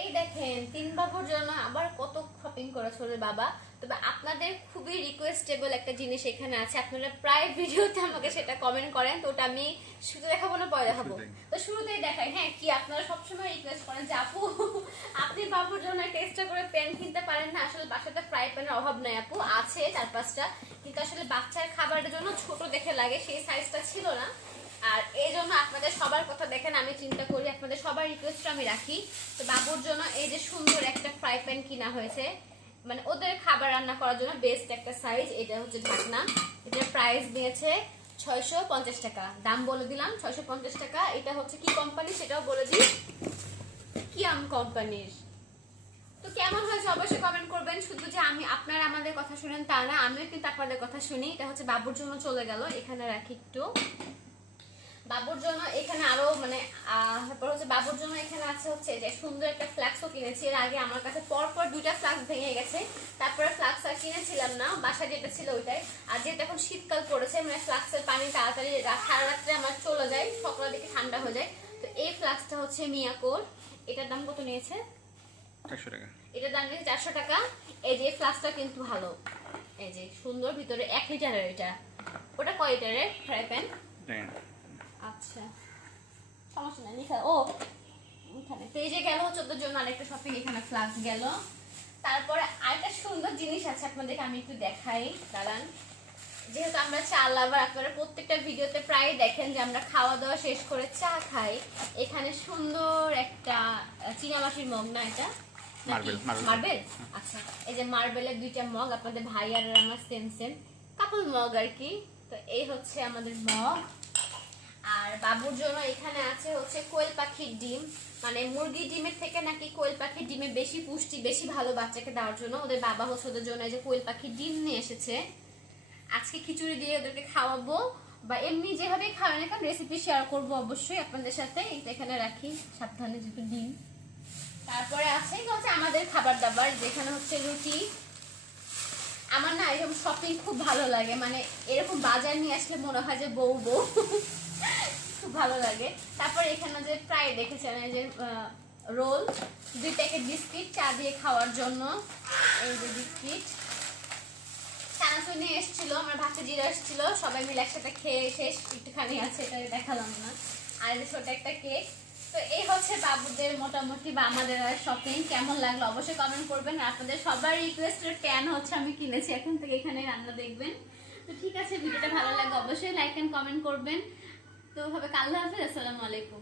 এই দেখেন তিন বাবুর জন্য আবার কত শপিং করেছে বাবা। তবে আপনাদের খুবই রিকোয়েস্টেবল একটা জিনিস এখানে আছে। আপনারা প্রায় ভিডিওতে আমাকে সেটা কমেন্ট করেন তো ওটা আমি শুধু দেখাবো না পরে দেখাবো। তো শুরুতেই দেখাই হ্যাঁ কি আপনারা সবসময় রিকোয়েস্ট করেন? যে আপু আপনি বাবুর জন্য একটা এক্সট্রা করে পেন কিনতে পারেন না? আসলে বাসাতে ফ্রাই প্যানের অভাব নাই আপু আছে চার পাঁচটা। কিন্তু আসলে বাচ্চার খাবারের জন্য ছোট দেখে লাগে সেই সাইজটা ছিল না। আর এই জন্য আপনাদের সবার কথা দেখেন আমি চিন্তা করি সবার রিকোয়েস্ট আমি রাখি। তো বাবুর জন্য এই যে সুন্দর একটা ফ্রাই প্যান কিনা হয়েছে মানে ওদের খাবার রান্না করার জন্য বেস্ট একটা সাইজ এটা হচ্ছে ঢাকনা। এটার প্রাইস দিয়েছে ছয়শো পঞ্চাশ টাকা। দাম বলে দিলাম, ছয়শো পঞ্চাশ টাকা। এটা হচ্ছে কি কোম্পানি সেটাও বলে দিই। কিয়াম কোম্পানির তো কেমন হয়েছে অবশ্যই কমেন্ট করবেন। শুধু যে আমি, আপনারা আমাদের কথা শুনেন তা না, আমিও কিন্তু আপনাদের কথা শুনি। এটা হচ্ছে বাবুর জন্য চলে গেল। এখানে রাখি একটু। বাবুর জন্য এখানে আরও মানে তারপর হচ্ছে বাবুর জন্য এখানে আছে হচ্ছে যে সুন্দর একটা ফ্ল্যাক্সও কিনেছি। এর আগে আমার কাছে পর পর দুইটা ফ্লাক্স ভেঙে গেছে। তারপরে ফ্লাক্স আর কিনেছিলাম না বাসা যেটা ছিল ওইটাই। আর যেহেতু এখন শীতকাল পড়েছে মানে ফ্লাক্সের পানি তাড়াতাড়ি সারা রাত্রে আমার চলে যায় সকালের দিকে ঠান্ডা হয়ে যায়। তো এই ফ্লাক্সটা হচ্ছে মিয়াকোর এটার দাম কত নিয়েছে? চারশো টাকা। এটার দাম নিয়েছে চারশো টাকা। এই যে ফ্লাক্সটা কিন্তু ভালো। এই যে সুন্দর ভিতরে এক লিটারের এটা। ওটা কয় লিটারের ফ্রাই প্যান। আচ্ছা। সমস্যা নাই লিখা ও এখানে তো এই যে গেল হচ্ছে ওদের আরেকটা শপিং এখানে ফ্লাক্স গেল। তারপরে আরেকটা সুন্দর জিনিস আছে আপনাদেরকে আমি একটু দেখাই দাঁড়ান। যেহেতু আমরা চা লাভার আপনারা প্রত্যেকটা ভিডিওতে প্রায় দেখেন যে আমরা খাওয়া দাওয়া শেষ করে চা খাই। এখানে সুন্দর একটা আহ, মগ না এটা. মার্বেল আচ্ছা। এই যে মার্বেলের দুইটা মগ আপনাদের ভাই আর আমার সেম সেম কাপল মগ আর কি। তো এই হচ্ছে আমাদের মগ। আর বাবুর জন্য এখানে আছে হচ্ছে কোয়েল পাখির ডিম। মানে মুরগির ডিমের থেকে নাকি কোয়েল পাখির ডিমে বেশি পুষ্টি, বেশি ভালো বাচ্চাকে দেওয়ার জন্য। ওদের বাবা হচ্ছে ওদের জন্য যে কোয়েল পাখির ডিম নিয়ে এসেছে। আজকে খিচুড়ি দিয়ে ওদেরকে খাওয়াবো বা এমনি যেভাবে খাওয়ান কেন রেসিপি শেয়ার করব অবশ্যই আপনাদের সাথে। এটা এখানে রাখি, সাবধানে যেহেতু ডিম। তারপরে আছে হচ্ছে আমাদের খাবার দাবার, যেখানে হচ্ছে রুটি। আমার না এরকম শপিং খুব ভালো লাগে। মানে এরকম বাজার নিয়ে আসলে মনে হয় যে বউ বউ। খুব ভালো লাগে। তারপর এখানে যে প্রায় দেখেছেন, এই যে রোল, দুই প্যাকেট বিস্কিট, চা দিয়ে খাওয়ার জন্য এই যে বিস্কিট। চানাচুর নিয়ে এসেছিল, আমার ভাতে জিরা এসেছিল, সবাই মিলে একসাথে খেয়ে শেষ, একটুখানি আছে, এটা দেখালাম না। আর ছোট একটা কেক। তো এই হচ্ছে বাবুদের মোটামুটি বা আমাদের আর শপিং কেমন লাগল অবশ্যই কমেন্ট করবেন। আপনাদের সবার রিকোয়েস্টের ক্যান হচ্ছে, আমি কিনেছি, এখন থেকে এখানে রান্না দেখবেন। তো ঠিক আছে, ভিডিওটা ভালো লাগলে অবশ্যই লাইক এন্ড কমেন্ট করবেন। তো হবে কাল হাফিজ আসসালামু আলাইকুম।